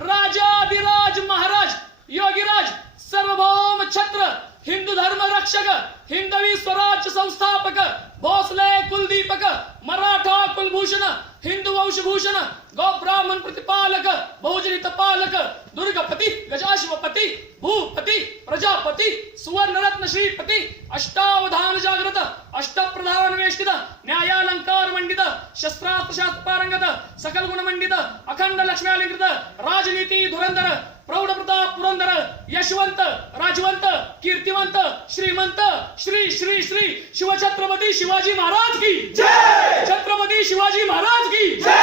राजाधिराज महाराज योगीराज सार्वभौम छत्र हिंदू धर्म रक्षक हिंदवी स्वराज्य संस्थापक भोसले कुलदीपक मराठा कुलभूषण हिंदू वंशभूषण गौ ब्राह्मण प्रतिपालक बहुजनित पालक दुर्गपति गजाश्वपति भूपति प्रजापति सुवर्ण रत्न श्रीपति अष्टावधान जागृत अष्टप्रधान वेष्टित न्यायालंकार मंडित शस्त्रास्त्र शास्त्र पारंगत सकल गुण मंडित अखंड लक्ष्म्यालंकृत राजनीती धुरंधर प्रौढ प्रताप पुरंदर यशवंत राजवंत कीर्तिवंत श्रीमंत श्री श्री श्री शिवछत्रपती शिवाजी महाराज की जय। छत्रपती शिवाजी महाराज की जय।